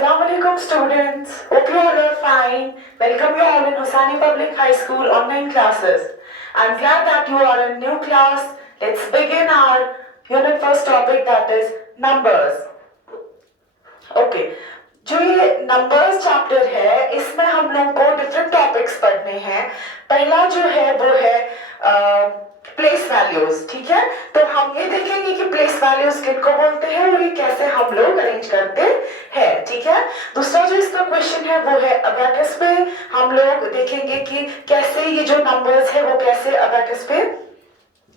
Assalamu alaikum students. Hope you all are fine. Welcome you all in Hosani Public High School online classes. I'm glad that you are in new class. Let's begin our unit first topic, that is numbers. Okay. जो ये numbers chapter है इसमें हम लोग को different topics पढ़ने हैं। पहला जो है वो है प्लेस वैल्यूज, ठीक है। तो हम ये देखेंगे कि प्लेस वैल्यूज किनको बोलते हैं और ये कैसे हम लोग अरेंज करते हैं, ठीक है। दूसरा जो इसका क्वेश्चन है वो है अबैकस पे हम लोग देखेंगे कि कैसे ये जो नंबर्स है वो कैसे अबैकस पे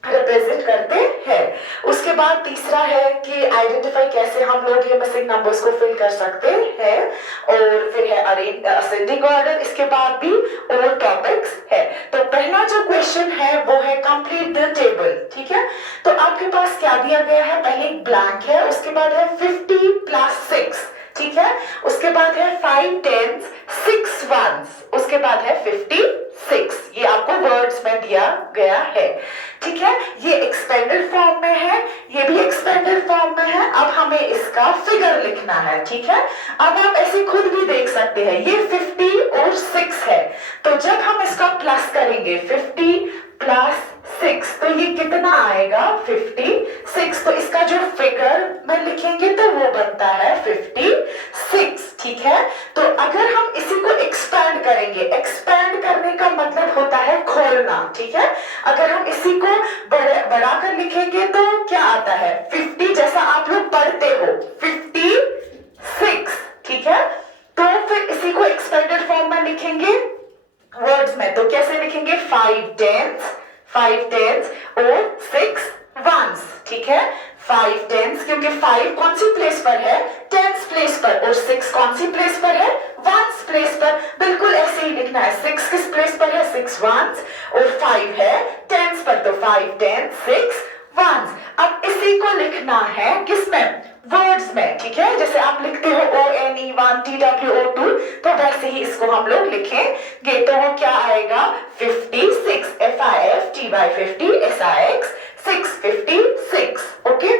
रिप्रेजेंट करते हैं। उसके बाद तीसरा है कि आइडेंटिफाई कैसे हम लोग ये मिसिंग नंबर्स को फिल कर सकते हैं, और फिर है अरेंज असेंडिंग ऑर्डर। इसके बाद भी और टॉपिक्स है। तो पहला जो क्वेश्चन है वो है कंप्लीट द टेबल, ठीक है। तो आपके पास क्या दिया गया है, पहले एक ब्लैंक है, उसके बाद है 50 + 6, ठीक है। उसके बाद है 5 10s 6 1s, उसके बाद है 56। ये आपको वर्ड्स में दिया गया है, ठीक है। ये एक्सपेंडेड फॉर्म में है, ये भी एक्सपेंडेड फॉर्म में है। अब हमें इसका फिगर लिखना है, ठीक है। अब आप ऐसे खुद भी देख सकते हैं, ये 50 और 6 है। तो जब हम इसका प्लस करेंगे 50 + 6 तो ये कितना आएगा 56। तो इसका जो फिगर में लिखेंगे तो वो बनता है 56, ठीक है। तो अगर हम इसी को एक्सपैंड करेंगे, एक्सपैंड करने का मतलब होता है खोलना, ठीक है। अगर हम इसी को बढ़ा कर लिखेंगे तो क्या आता है 50, जैसा आप लोग पढ़ते हो 56, ठीक है। तो फिर इसी को एक्सपेंडेड फॉर्म में लिखेंगे वर्ड्स में, तो कैसे लिखेंगे 5 10s और 6 1s, ठीक है। 5 10s क्योंकि 5 कौन सी प्लेस पर है 10s प्लेस पर, और 6 कौन सी प्लेस पर है 1s प्लेस पर। बिल्कुल ऐसे ही लिखना है। 6 किस प्लेस पर है 6 1s, और 5 है 10s पर, तो 5 10 6 1s। अब इसी को लिखना है किसमें, वर्ड्स में, ठीक है। जैसे आप लिखते हो ONE 1 TWO2, तो वैसे ही इसको हम लोग लिखेंगे। तो वो क्या आएगा 56 FIFTY 50 SIX 656, ओके।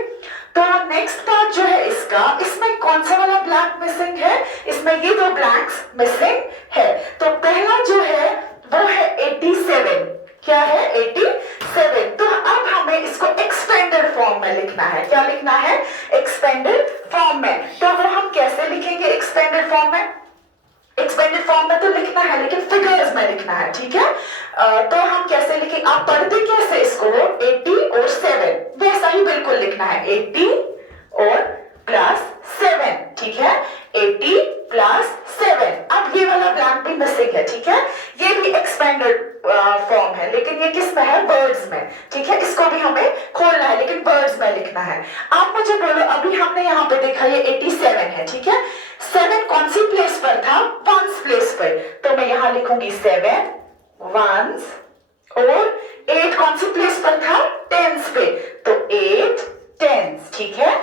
तो नेक्स्ट पार्ट जो है इसका, इसमें कौन सा वाला ब्लैंक मिसिंग है, इसमें ये दो ब्लैंक्स मिसिंग है। तो पहला जो है वो है 87, क्या है 87। तो अब हमें इसको एक्सपेंडेड फॉर्म में लिखना है। क्या लिखना है एक्सपेंडेड फॉर्म में। तो वो हम कैसे लिखेंगे एक्सपेंडेड फॉर्म में, एक्सपेंडेड फॉर्म में तो लिखना है लेकिन फिगर्स में लिखना है, ठीक है। तो हम कैसे लिखेंगे, आप पढ़ते कैसे इसको 80 और 7, वैसा ही बिल्कुल लिखना है 80 और +7, ठीक है। 80 + 7। अब ये वाला ब्लैंक भी मिसिंग है, ठीक है। ये भी एक्सपेंडेड फॉर्म है लेकिन ये किस में है वर्ड्स में, ठीक है। इसको भी हमें खोलना है लेकिन वर्ड्स में लिखना है। आप मुझे बोलो, अभी हमने यहाँ पे देखा ये 87 है, ठीक है। 7 कौन सी प्लेस पर था 1s प्लेस पर, तो मैं यहाँ लिखूंगी 7 1s, और 8 कौन सी प्लेस पर था 10s पे, तो 8 10s, ठीक है।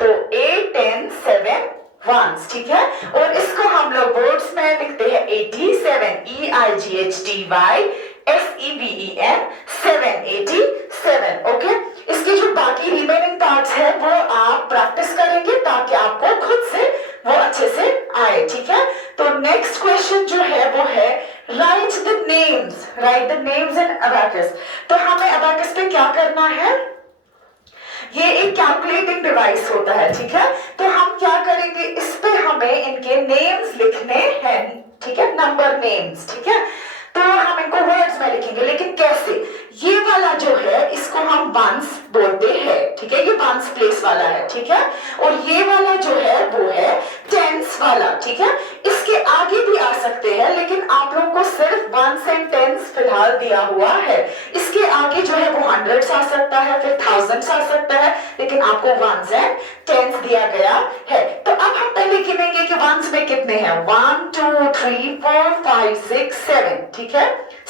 तो 8 10 7 1s, ठीक है। और इसको हम लोग वर्ड्स में लिखते हैं 87 EIGHTY SEVEN 787, ओके। इसके जो बाकी रिमेनिंग पार्ट्स है वो आप प्रैक्टिस करेंगे ताकि आपको खुद से वो अच्छे से आए, ठीक है। तो नेक्स्ट क्वेश्चन जो है वो है right the names in abacus. तो हमें अबैकस पे क्या करना है, ये एक कैलकुलेटिंग डिवाइस होता है, ठीक है। तो हम क्या करेंगे, इस पे हमें इनके नेम्स लिखने हैं, ठीक है, नंबर नेम्स, ठीक है। तो हम इनको वर्ड्स में लिखेंगे, लेकिन कैसे, ये वाला जो है इसको हम 1s बोलते हैं, ठीक है। ये 1s प्लेस वाला है, ठीक है। और ये वाला जो है वो है 10s वाला, ठीक है। इसके आगे भी आ सकते हैं लेकिन आप लोगों को सिर्फ 1s और 10s फिलहाल दिया हुआ है। इसके आगे जो है वो 100s आ सकता है, फिर 1000s आ सकता है, लेकिन आपको 1s और 10s दिया गया है। तो अब हम पहले गिनेंगे कि 1s में कितने हैं, 1 2 3 4 5 6 7, ठीक है।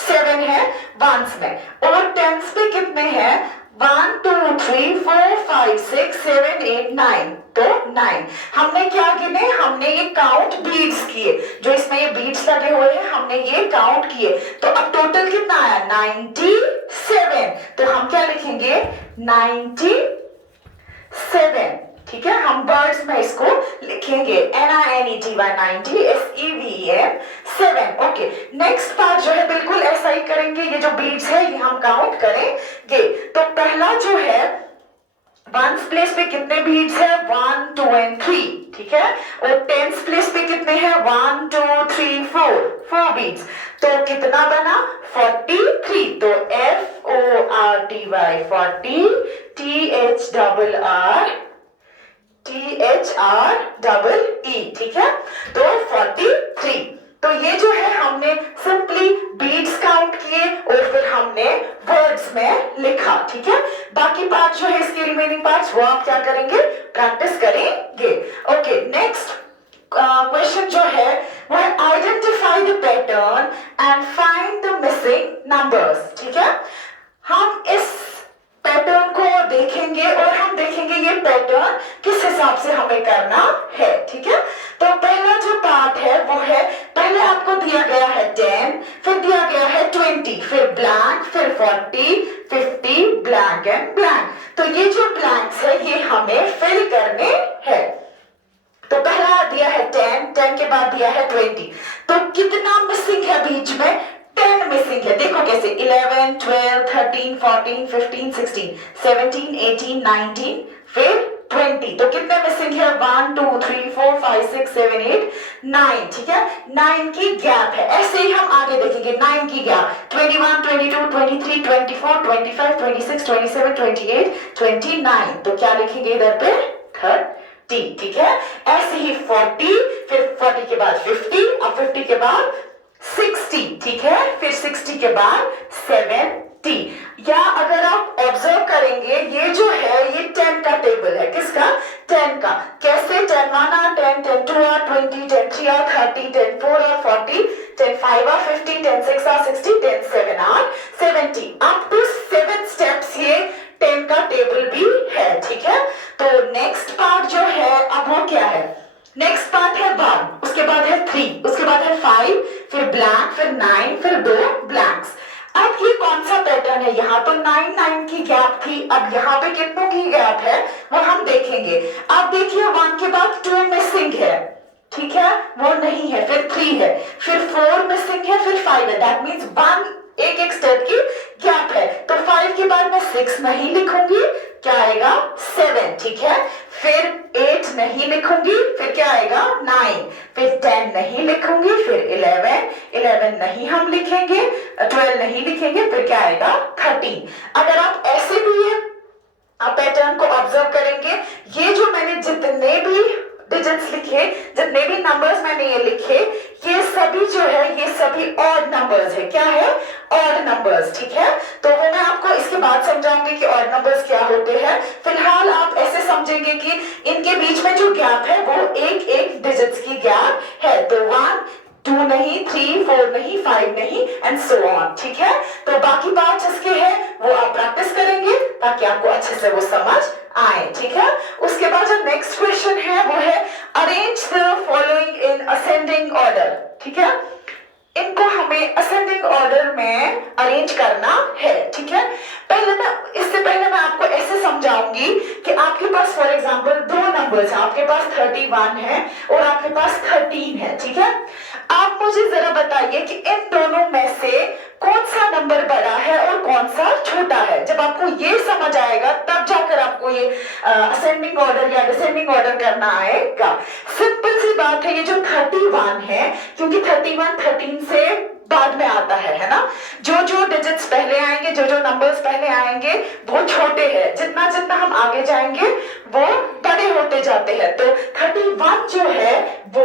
7 है 1s में, और 10s पे कितने हैं 1 2 3 4 5 6 7 8 9, तो 9। हमने क्या गिने, हमने ये काउंट बीट्स किए, जो इसमें ये बीट्स लगे हुए हैं हमने ये काउंट किए। तो अब टोटल कितना आया 97। तो हम क्या लिखेंगे 97, ठीक है, हम वर्ड्स में इसको लिखेंगे NINETY 7। ओके, नेक्स्ट पार्ट जो है बिल्कुल ऐसा ही करेंगे, ये जो बीट्स है ये हम काउंट करेंगे। तो पहला जो है वंस प्लेस पे कितने बीट्स है 1 2 एंड 3, ठीक है, और टेंस प्लेस पे कितने हैं 1 2 3 4 बीट्स, तो कितना बना 43। तो FORTY 40 THREE, ठीक है, तो 43। तो ये जो है हमने सिंपली बीट्स काउंट किए और फिर हमने वर्ड्स में लिखा, ठीक है। बाकी पार्ट जो है इसके रिमेनिंग पार्ट्स वो आप क्या करेंगे, प्रैक्टिस करेंगे। ओके, नेक्स्ट क्वेश्चन जो है वो है identify the pattern and find the missing numbers, ठीक है। हम इस पैटर्न को देखेंगे और हम देखेंगे ये पैटर्न किस हिसाब से हमें करना है, ठीक है। तो पहला जो पार्ट है वो है, पहले आपको दिया गया है 10, फिर दिया गया है 20, फिर ब्लैंक, फिर 40 50 ब्लैंक एंड ब्लैंक। तो ये जो ब्लैंक्स है ये हमें फिल करने हैं। तो पहला दिया है 10 के बाद दिया है 20, तो कितना मिसिंग है बीच में 10 मिसिंग है। देखो कैसे 11 12 13 14 15 16 17 18 19 फिर 20, तो कितने मिसिंग है 1 2 3 4 5 6 7 8 9, ठीक है, 9 की गैप है। ऐसे ही हम आगे देखेंगे 9 की गैप 21 22 23 24 25 26 27 28 29, तो क्या लिखेंगे इधर पे 30, ठीक है। ऐसे ही 40, फिर 40 के बाद 50, अब 50 के बाद 60, ठीक है, फिर 60 के बाद 70। या अगर आप ऑब्जर्व करेंगे ये जो है ये 10 का टेबल है, किसका 10 का। कैसे 10 1 और 10 10 2 और 20 10 3 और 30 10 4 और 40 10 5 और 50 10 6 और 60 10 7 और 70, अप टू 7 स्टेप्स ये 10 का टेबल भी है, ठीक है। तो नेक्स्ट पार्ट जो है अब वो क्या है, नेक्स्ट पार्ट है 1, उसके बाद है 3, उसके बाद है 5, फिर ब्लैंक, फिर 9, फिर 2 ब्लैंक्स। अब ये कौन सा पैटर्न है, यहाँ तो 9 की गैप थी, अब यहाँ पे कितनों की गैप है वो हम देखेंगे। अब देखिए 1 के बाद 2 मिसिंग है, ठीक है, वो नहीं है, फिर 3 है, फिर 4 मिसिंग है, फिर 5 है, दैट मीन्स 1 एक स्टेप की गैप है। तो 5 के बाद मैं 6 नहीं लिखूंगी, क्या आएगा 7, ठीक है, फिर 8 नहीं लिखूंगी, फिर क्या आएगा 9, फिर 10 नहीं लिखूंगी, फिर 11 नहीं हम लिखेंगे, 12 नहीं लिखेंगे, फिर क्या आएगा 13। अगर आप ऐसे भी ये पैटर्न को ऑब्जर्व करेंगे, ये जो मैंने जितने भी डिजिट्स लिखे, जितने भी नंबर्स मैंने ये लिखे, ये सभी जो है ये सभी ऑड नंबर्स है। क्या है, ऑड नंबर्स, ठीक है। तो वो मैं आपको इसके बाद समझाऊंगी कि ऑड नंबर्स क्या होते हैं। फिलहाल आप ऐसे समझेंगे कि इनके बीच में जो गैप है वो एक डिजिट्स की गैप है। तो 1 2 नहीं, 3 4 नहीं, 5 नहीं एंड सो ऑन, ठीक है। तो बाकी पार्ट्स इसके हैं वो आप प्रैक्टिस करेंगे ताकि आपको अच्छे से वो समझ आए, ठीक है। उसके बाद जो नेक्स्ट क्वेश्चन है वो है arrange the following in ascending order, ठीक है। इनको हमें असेंडिंग ऑर्डर में अरेंज करना है, ठीक है। इससे पहले मैं आपको ऐसे समझाऊंगी कि आपके पास फॉर एग्जांपल 2 नंबर्स हैं, आपके पास 31 है और आपके पास 13 है, ठीक है। आप मुझे जरा बताइए कि इन दोनों में से कौन सा नंबर बड़ा है और कौन सा छोटा है। जब आपको ये समझ आएगा तब जाकर आपको ये असेंडिंग ऑर्डर या डिसेंडिंग ऑर्डर करना आएगा। सिंपल सी बात है, ये जो 31 है, क्योंकि 31 13 से बाद में आता है ना, जो डिजिट्स पहले आएंगे, जो नंबर्स पहले आएंगे वो छोटे हैं, जितना जितना हम आगे जाएंगे वो बड़े होते जाते हैं। तो 31 जो है वो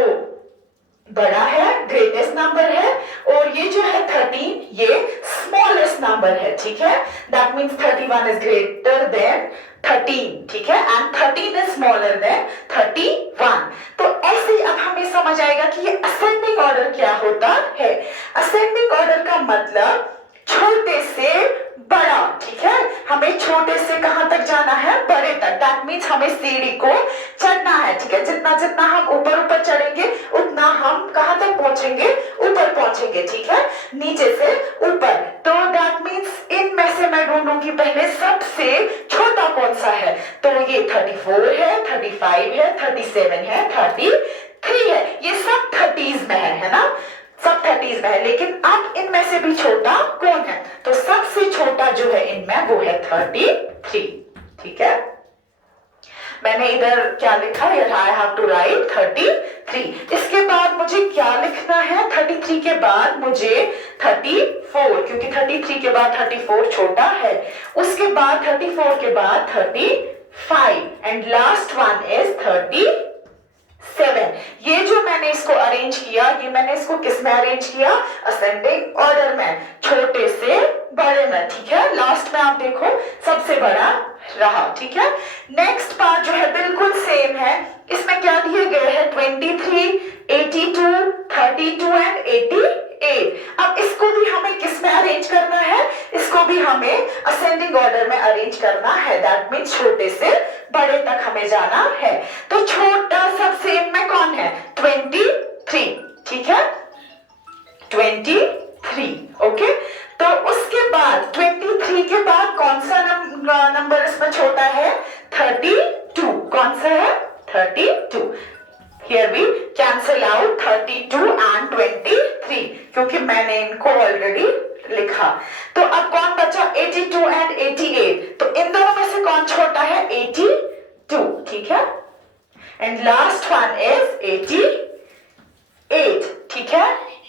बड़ा है, ग्रेटेस्ट नंबर है, और ये जो है 13 ये स्मॉलेस्ट नंबर है, ठीक है। That means 31 is greater than 13, ठीक है, एंड 13 इज स्मॉलर देन 31। तो ऐसे ही अब हमें समझ आएगा कि ये असेंडिंग ऑर्डर क्या होता है। असेंडिंग ऑर्डर का मतलब छोटे से बड़ा, ठीक है। हमें छोटे से कहां तक जाना है, बड़े तक। दैट मींस हमें सीढ़ी को चढ़ना है, ठीक है। जितना जितना हम ऊपर चढ़ेंगे उतना हम कहां तक पहुंचेंगे, ऊपर पहुंचेंगे, ठीक है, नीचे से ऊपर। तो दैट मींस इनमें से मैं ढूंढूंगी पहले सबसे छोटा कौन सा है, तो ये 34 है, 35 है, 37 है, 33 है, ये सब 30s में है ना, सब 30s में है। लेकिन अब इनमें से भी छोटा कौन है? तो सबसे छोटा जो है इनमें वो है 33। ठीक है, मैंने इधर क्या लिखा है, आई हैव टू राइट 33। इसके बाद मुझे क्या लिखना है? 33 के बाद मुझे 34, क्योंकि 33 के बाद 34 छोटा है, उसके बाद 34 के बाद 35 एंड लास्ट वन इज 37। ये जो मैंने इसको अरेंज किया, ये मैंने इसको किस में अरेंज किया? असेंडिंग ऑर्डर में, छोटे से बड़े में। ठीक है, लास्ट में आप देखो सबसे बड़ा रहा। ठीक है, नेक्स्ट पार्ट जो है बिल्कुल सेम है। इसमें क्या दिए गए हैं? 23, 82, 32 एंड 88। अब इसको भी हमें किस में अरेंज करना है? इसको भी हमें असेंडिंग ऑर्डर में अरेंज करना है। दैट मीन्स छोटे से बड़े तक हमें जाना है। तो छोटा सबसे में कौन है? 23। ठीक है, 23। ओके, तो उसके बाद 23 के बाद कौन सा नंबर इसमें छोटा है? 32। कौन सा है? 32। Here we cancel out 32 and 23 क्योंकि मैंने इनको ऑलरेडी लिखा। तो अब कौन बचा? 82 and 88। तो इन दोनों में से कौन छोटा है? 82। ठीक है, एंड लास्ट वन इज 88। ठीक है,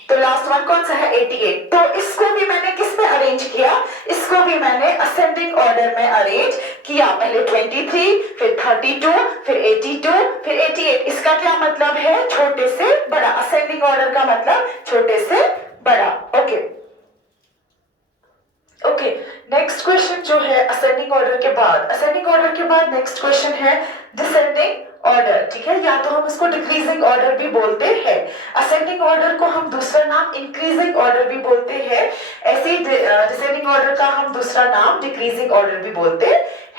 तो लास्ट वन कौन सा है? 88। तो इसको भी मैंने किस में अरेंज किया? इसको भी मैंने असेंडिंग ऑर्डर में अरेंज किया। पहले 23, फिर 32, फिर 82, फिर 88। इसका क्या मतलब है? छोटे से बड़ा। असेंडिंग ऑर्डर का मतलब छोटे से बड़ा। ओके ओके, नेक्स्ट क्वेश्चन जो है असेंडिंग ऑर्डर के बाद, असेंडिंग ऑर्डर के बाद नेक्स्ट क्वेश्चन है डिसेंडिंग ऑर्डर। ठीक है, या तो हम इसको डिक्रीजिंग ऑर्डर भी बोलते हैं, असेंडिंग ऑर्डर को हम दूसरा नाम इंक्रीजिंग ऑर्डर भी बोलते हैं, ऐसे ही डिसेंडिंग ऑर्डर का हम दूसरा नाम डिक्रीजिंग ऑर्डर भी बोलते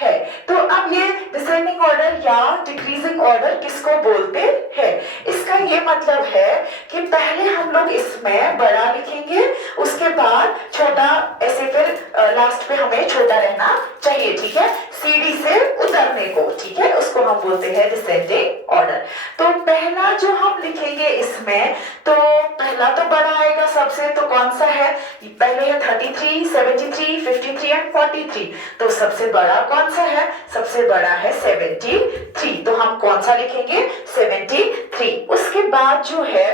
हैं। तो अब ये डिसेंडिंग ऑर्डर या डिक्रीजिंग ऑर्डर किसको बोलते हैं? इसका ये मतलब है कि पहले हम लोग इसमें बड़ा लिखेंगे, उसके बाद छोटा, ऐसे फिर लास्ट पे हमें छोटा रहना चाहिए। ठीक है, सीढ़ी से उतरने को। ठीक है, उसको हम बोलते हैं डिसेंडिंग ऑर्डर। तो पहला जो हम लिखेंगे इसमें, तो पहला तो बड़ा आएगा सबसे, तो कौन सा है? पहले है 33, 73, 53 एंड 43। तो सबसे बड़ा कौन सा है? सबसे बड़ा है 73। तो हम कौन सा लिखेंगे? 73। उसके बाद जो है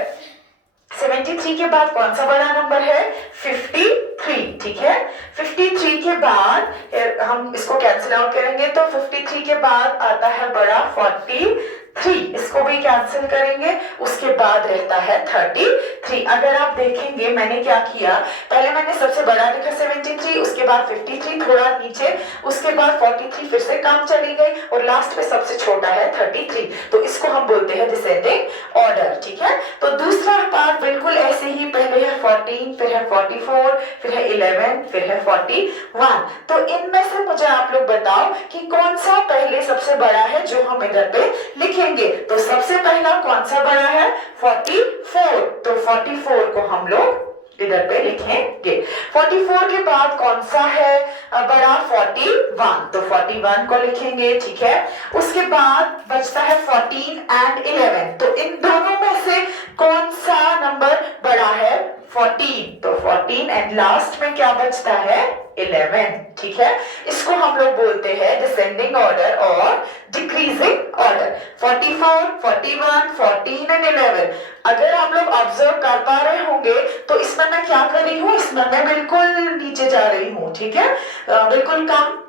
73 के बाद कौन सा बड़ा नंबर है? 53। ठीक है, 53 के बाद हम इसको कैंसिल आउट करेंगे, तो 53 के बाद आता है बड़ा 43। इसको भी कैंसिल करेंगे, उसके बाद रहता है 33। अगर आप देखेंगे मैंने क्या किया, पहले मैंने सबसे बड़ा लिखा 73, उसके बाद 53 थोड़ा नीचे, उसके बाद 43 फिर से कम चली गई और लास्ट में सबसे छोटा है 33। तो इसको हम बोलते हैं डिसेंडिंग ऑर्डर। ठीक है, तो दूसरा पार्ट बिल्कुल ऐसे ही, पहले है 14, फिर है 44, फिर है 11, फिर है 41। तो इनमें से मुझे आप लोग बताओ कि कौन सा पहले सबसे बड़ा है जो हम इधर पे लिखेंगे। तो सबसे पहला कौन सा बड़ा है? 44। तो 44 को हम लोग इधर पे लिखेंगे। 44 के बाद कौन सा है बड़ा? 41। तो 41 को लिखेंगे। ठीक है, उसके बाद बचता है 14 एंड 11। तो इन दोनों में से कौन सा नंबर बड़ा है? 14। तो 14 एंड लास्ट में क्या बचता है? 11। ठीक है, इसको हम लोग बोलते हैं डिसेंडिंग ऑर्डर और डिक्रीजिंग ऑर्डर। 44, 41, 14 एंड 11। अगर आप लोग ऑब्जर्व कर पा रहे होंगे तो इसमें मैं क्या कर रही हूँ? इसमें मैं बिल्कुल नीचे जा रही हूँ। ठीक है, बिल्कुल कम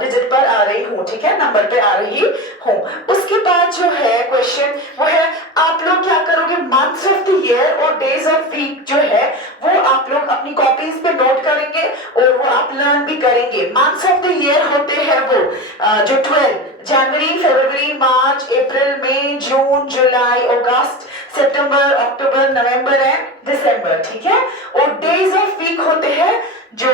डिजिट पर आ रही हूँ। ठीक है, नंबर पे आ रही हूँ। उसके बाद जो है क्वेश्चन वो है, आप लोग क्या करोगे? मंथ्स ऑफ द ईयर और डेज ऑफ वीक जो है वो आप लोग अपनी कॉपीज पे नोट करेंगे और वो आप लर्न भी करेंगे। मंथ्स ऑफ द ईयर होते हैं वो जो 12 जनवरी, फरवरी, मार्च, अप्रैल, मई, जून, जुलाई, अगस्त, सितंबर, अक्टूबर, नवंबर एंड दिसंबर। ठीक है, और डेज ऑफ वीक होते हैं जो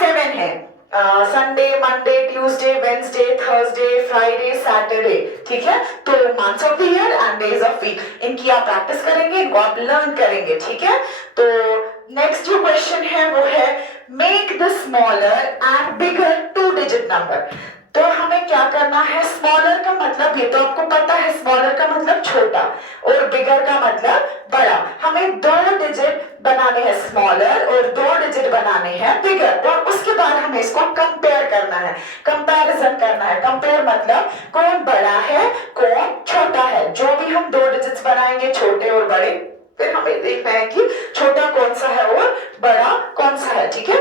7 है, Sunday, Monday, Tuesday, Wednesday, Thursday, Friday, Saturday. ठीक है, तो months of the year and days of week, इनकी आप प्रैक्टिस करेंगे, इनको आप लर्न करेंगे। ठीक है, तो नेक्स्ट जो क्वेश्चन है वो है, make the smaller and bigger 2 digit number. तो हमें क्या करना है, स्मॉलर का मतलब ये तो आपको पता है, स्मॉलर का मतलब छोटा और बिगर का मतलब बड़ा। हमें 2 डिजिट बनाने हैं स्मॉलर और 2 डिजिट बनाने हैं बिगर, और उसके बाद हमें इसको कंपेयर करना है, कंपैरिजन करना है। कंपेयर मतलब कौन बड़ा है कौन छोटा है। जो भी हम 2 डिजिट्स बनाएंगे छोटे और बड़े, फिर हमें देखना है कि छोटा कौन सा है और बड़ा कौन सा है। ठीक है,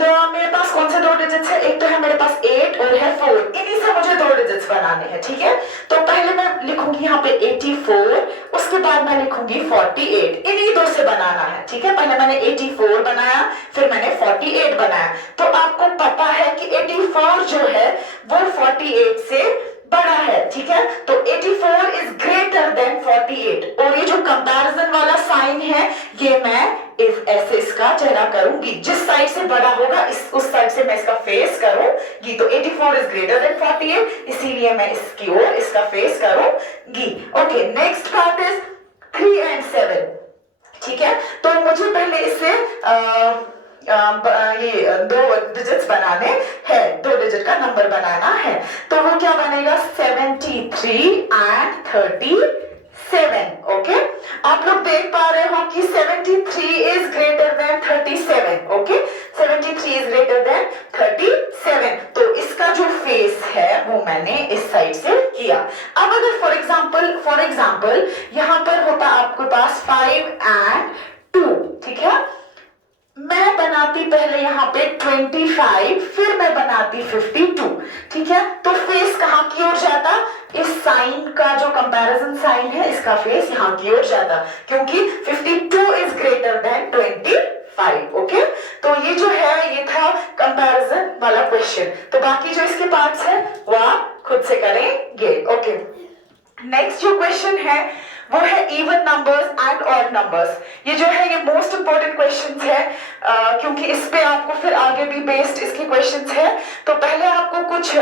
तो मेरे पास कौन से 2 डिजिट्स है, एक तो है मेरे पास 8 और है 4, इन्हीं से मुझे 2 डिजिट्स बनाने हैं। ठीक है, तो पहले मैं लिखूंगी यहाँ पे 84, उसके बाद मैं लिखूंगी 48, इन्हीं 2 से बनाना है। ठीक है, पहले मैंने 84 बनाया, फिर मैंने 48 बनाया। तो आपको पता है कि 84 जो है वो 48 से बड़ा है। ठीक है, तो 84 इज ग्रेटर देन 48, और ये जो कंपैरिजन वाला साइन है ये मैं ऐसे इसका चेहरा करूंगी, जिस साइड से बड़ा होगा उस साइड से मैं इसका फेस करूंगी। तो 84 इज ग्रेटर देन 48, इसीलिए मैं इसकी ओर इसका फेस करूंगी। Okay, next part is 3 and 7। ठीक है, तो मुझे पहले इससे ये 2 डिजिट्स बनाने हैं, 2 डिजिट का नंबर बनाना है। तो वो क्या बनेगा, 73 and 37। ओके, आप लोग देख पा रहे हो कि 73 is greater than 37। Okay, 73 is greater than 37, तो इसका जो फेस है वो मैंने इस साइड से किया। अब अगर फॉर एग्जांपल यहाँ पर होता आपके पास 5 and 2, ठीक है, मैं बनाती पहले यहाँ पे 25, फिर मैं बनाती 52। ठीक है, तो फेस कहाँ की ओर जाता, इस साइन का जो कंपैरिजन साइन है इसका फेस यहाँ की ओर जाता, क्योंकि 52 इज ग्रेटर देन 25। ओके, तो ये जो है ये था कंपैरिजन वाला क्वेश्चन। तो बाकी जो इसके पार्ट्स है वो आप खुद से करेंगे। ओके, नेक्स्ट जो क्वेश्चन है वो है even numbers and odd numbers. ये जो है ये मोस्ट इंपॉर्टेंट क्वेश्चंस है, क्योंकि इस पे आपको फिर आगे भी बेस्ड इसके क्वेश्चंस है। तो पहले आपको कुछ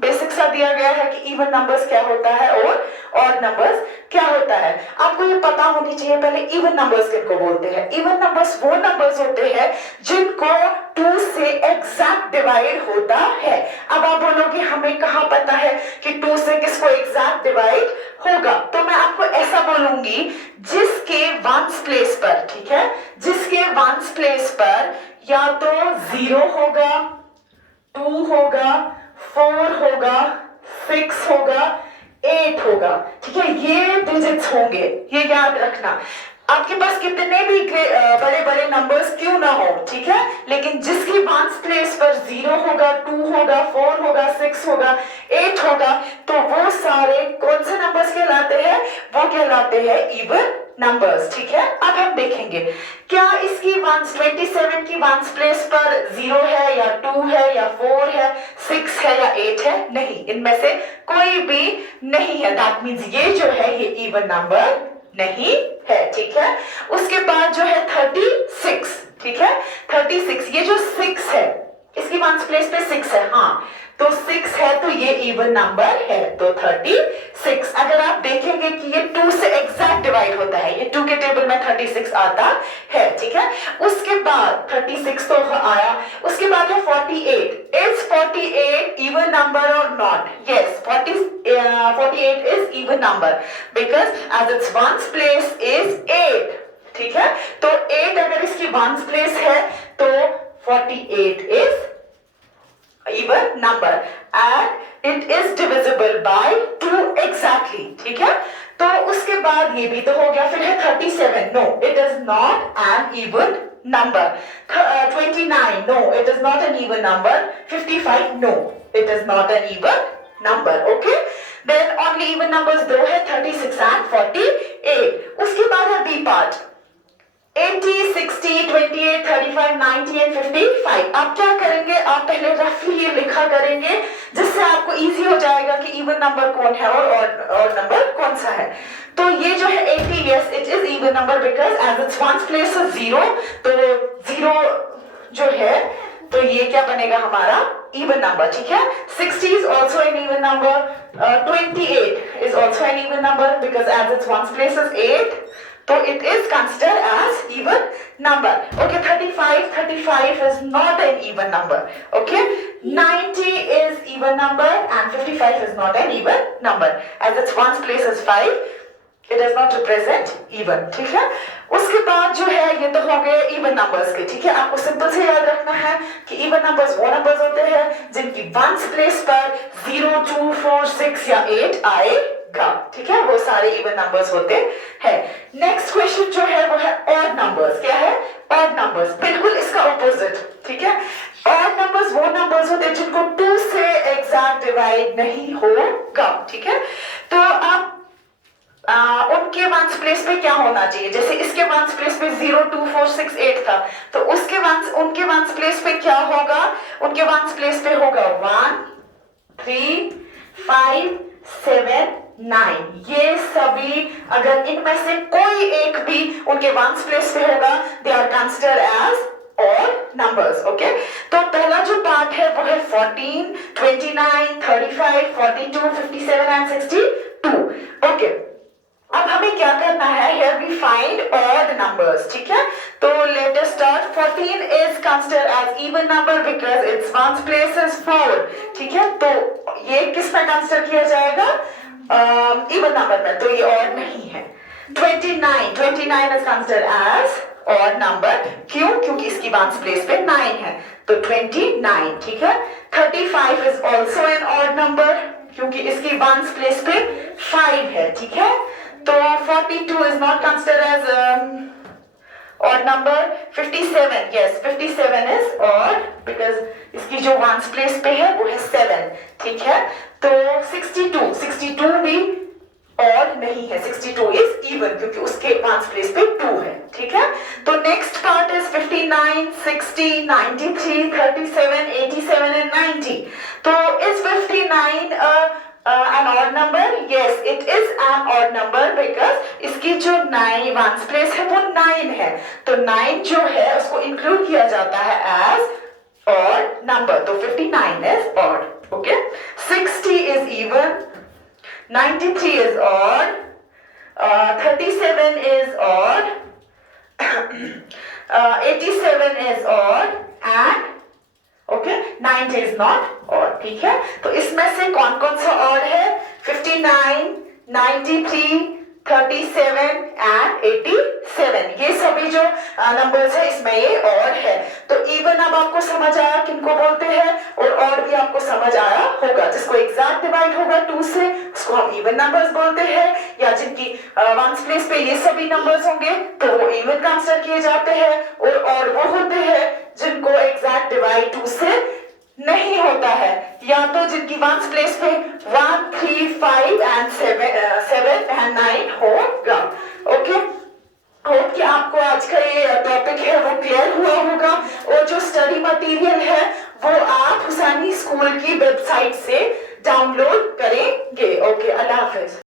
बेसिक सा दिया गया है कि इवन नंबर्स क्या होता है और ऑड नंबर्स क्या होता है। आपको ये पता होनी चाहिए पहले इवन नंबर्स किनको बोलते हैं। इवन नंबर्स वो नंबर्स होते हैं जिनको 2 से एग्जैक्ट डिवाइड होता है। अब आप बोलोगे हमें कहाँ पता है कि 2 से किसको एग्जैक्ट डिवाइड होगा, तो मैं आपको ऐसा बोलूंगी जिसके वंस प्लेस पर, ठीक है, जिसके वंस प्लेस पर या तो 0 होगा, 2 होगा, 4 होगा, 6 होगा, 8 होगा। ठीक है, ये डिजिट्स होंगे, ये याद रखना। आपके पास कितने भी बड़े बड़े नंबर्स क्यों ना हो, ठीक है, लेकिन जिसकी वंस प्लेस पर 0 होगा, 2 होगा, 4 होगा, 6 होगा, 8 होगा, तो वो सारे कौन से नंबर्स कहलाते हैं, वो कहलाते हैं इवन नंबर्स। ठीक है, अब हम देखेंगे क्या इसकी 27 की वंस प्लेस पर 0 है या 2 है या 4 है, 6 है या 8 है, नहीं, इनमें से कोई भी नहीं है। दैट मींस ये जो है ये इवन नंबर नहीं है। ठीक है, उसके बाद जो है 36, ठीक है, 36, ये जो 6 है इसकी वंस प्लेस पे 6 है, हाँ, तो 6 है तो ये इवन नंबर है, तो 36। अगर आप देखेंगे कि ये 2 से एग्जैक्ट डिवाइड होता है, ये 2 के टेबल में 36 आता है। ठीक है, उसके बाद 36 तो आया, उसके बाद है 48। इज 48 इवन नंबर और not? Yes, 48 is even number because as it's ones place is 8। ठीक है, तो 8 अगर इसकी वंस प्लेस है तो 48 is even number and it is divisible by 2 exactly। ठीक है, तो उसके बाद ये भी तो हो गया। फिर है 37, no it is not an even number। 29, no it is not an even number। 55, no it is not an even number। okay, then only even numbers दो है, 36 and 48। उसके बाद है B part, 80, 60, 28, 35, 90 and 55। आप क्या करेंगे, आप पहले रफली ये लिखा करेंगे जिससे आपको इजी हो जाएगा कि इवन नंबर कौन है और ऑड नंबर कौन सा है। तो ये जो है 80, yes it is even number because as it's ones place is 0, तो 0 जो है तो ये क्या बनेगा हमारा इवन नंबर। ठीक है, 60 is also an even number, 28 is also an even number because as its ones place is 8, so it is considered as even number। Okay, 35 is not an even number। Okay, 90 is even number and 55 is not an even number. As its ones place is 5, it does not represent even. ठीक है? उसके बाद जो है ये तो हो गए even numbers के. ठीक है? आपको सिंपल से याद रखना है कि even numbers वो numbers होते हैं जिनकी ones place पर 0, 2, 4, 6 या 8 आएगा. ठीक है? वो सारे even numbers होते हैं. नेक्स्ट क्वेश्चन जो है वो है odd numbers. क्या है? odd numbers. बिल्कुल इसका opposite. ठीक है? odd numbers वो numbers होते हैं जिनको 2 से exact divide नहीं होगा. ठीक है? तो आप उनके वंस प्लेस पे क्या होना चाहिए? जैसे इसके वंस प्लेस पे 0, 2, 4, 6, 8 था, तो उनके वंस प्लेस पे क्या होगा? उनके वंस प्लेस पे होगा 1, 3, 5, 7, 9. ये सभी अगर इनमें से कोई एक भी उनके वंस प्लेस पे होगा, they are considered as odd numbers. Okay, तो पहला जो पार्ट है वो है 14, 29, 35, 42, 57 एंड 62. ओके, अब हमें क्या करना है? Here we find odd numbers. ठीक है? तो let us start. 14 is considered as even number because its ones place is 4. ठीक है? तो ये किस में कंसिडर किया जाएगा? even number में. तो ये odd नहीं है. 29 is considered as odd number. क्यों? क्योंकि इसकी ones place पे 9 है. तो 29. ठीक है? 35 is also an odd number क्योंकि इसकी ones place पे 5 है. ठीक है? तो 42 is not considered as odd number. 57, yes, 57 is odd because इसकी जो ones place पे है वो है 7. ठीक है? तो 62 भी odd नहीं है. 62 is even क्योंकि उसके ones place पे 2 है. ठीक है? तो next part is 59, 60, 93, 37, 87 and 90. तो is 59 an odd number? Yes, it is an odd number because इसकी जो 9 ones place है वो 9 है. तो 9 जो है उसको include किया जाता है as odd number. तो 59 is odd. Okay? 60 is even. 93 is odd. 37 is odd. 87 is odd and okay 90 is not odd. ठीक है? तो इसमें से कौन कौन सा ऑड है? 59, 93, 37 एंड 87. ये सभी जो नंबर्स है इसमें ये ऑड है. तो इवन अब आपको समझ आया किनको बोलते हैं और ऑड भी आपको समझ आया होगा. जिसको एग्जैक्ट डिवाइड होगा 2 से उसको हम इवन नंबर्स बोलते हैं, या जिनकी वंस प्लेस पे ये सभी नंबर्स होंगे तो वो इवन कंसिडर किए जाते हैं. और ऑड वो होते हैं जिनको एग्जैक्ट डिवाइड 2 से नहीं होता है, या तो जिनकी वंस प्लेस पे 1, 3, 5 एंड 7 एंड 9 होगा. ओके, होप कि आपको आज का ये टॉपिक है वो क्लियर हुआ होगा. और जो स्टडी मटेरियल है वो आप हुसैनी स्कूल की वेबसाइट से डाउनलोड करेंगे. ओके, अल्लाह हाफिज.